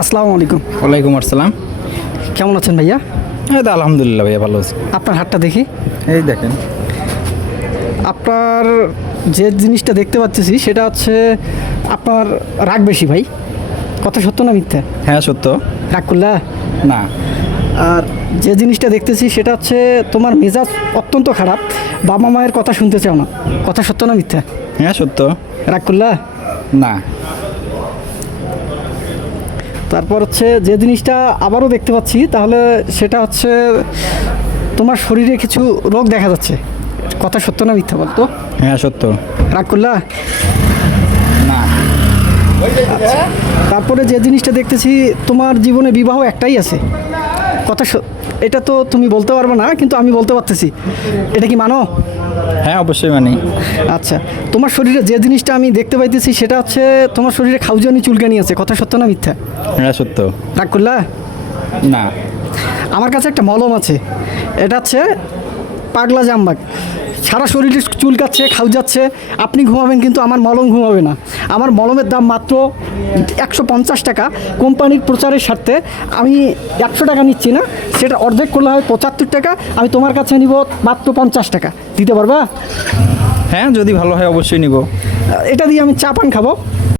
আসসালামু আলাইকুম। ওয়ালাইকুম আসসালাম। কেমন আছেন ভাইয়া? এই তো আলহামদুলিল্লাহ ভাইয়া, ভালো আছি। আপনার হাতটা দেখি। এই দেখেন, আপনার যে জিনিসটা দেখতে পাচ্ছি সেটা হচ্ছে আপনার রাগ বেশি ভাই, কথা সত্য না মিথ্যা? হ্যাঁ সত্য। রাগ করলা? না। আর যে জিনিসটা দেখতেছি সেটা হচ্ছে তোমার মেজাজ অত্যন্ত খারাপ, বাবা মায়ের কথা শুনতে চাও না, কথা সত্য না মিথ্যা? হ্যাঁ সত্য। রাগ করলা? না। তারপর হচ্ছে যে জিনিসটা আবারও দেখতে পাচ্ছি, তাহলে সেটা হচ্ছে তোমার শরীরে কিছু রোগ দেখা যাচ্ছে, কথা সত্য না মিথ্যা বলতো? হ্যাঁ সত্য। রাগ করলা? না। তারপরে যে জিনিসটা দেখতেছি, তোমার জীবনে বিবাহ একটাই আছে, কথা এটা তো তুমি বলতে পারবে না, কিন্তু আমি বলতে পারতেছি, এটা কি মানো? হ্যাঁ অবশ্যই মানি। আচ্ছা, তোমার শরীরে যে জিনিসটা আমি দেখতে পাইতেছি সেটা হচ্ছে তোমার শরীরে খাউজানি চুলকানি আছে, কথা সত্য না মিথ্যা? হ্যাঁ সত্য। রাগ করলা? না। আমার কাছে একটা মলম আছে, এটা হচ্ছে পাগলা জামবাগ, সারা শরীরে চুলকাচ্ছে, খাউজাচ্ছে, আপনি ঘুমাবেন কিন্তু আমার মলম ঘুমাবে না। আমার মলমের দাম মাত্র 150 টাকা, কোম্পানির প্রচারের স্বার্থে আমি 100 টাকা নিচ্ছি না, সেটা অর্ধেক করলে হয় 75 টাকা, আমি তোমার কাছে নিব মাত্র 50 টাকা, দিতে পারবা? হ্যাঁ যদি ভালো হয় অবশ্যই নিব। এটা দিয়ে আমি চা পান খাবো।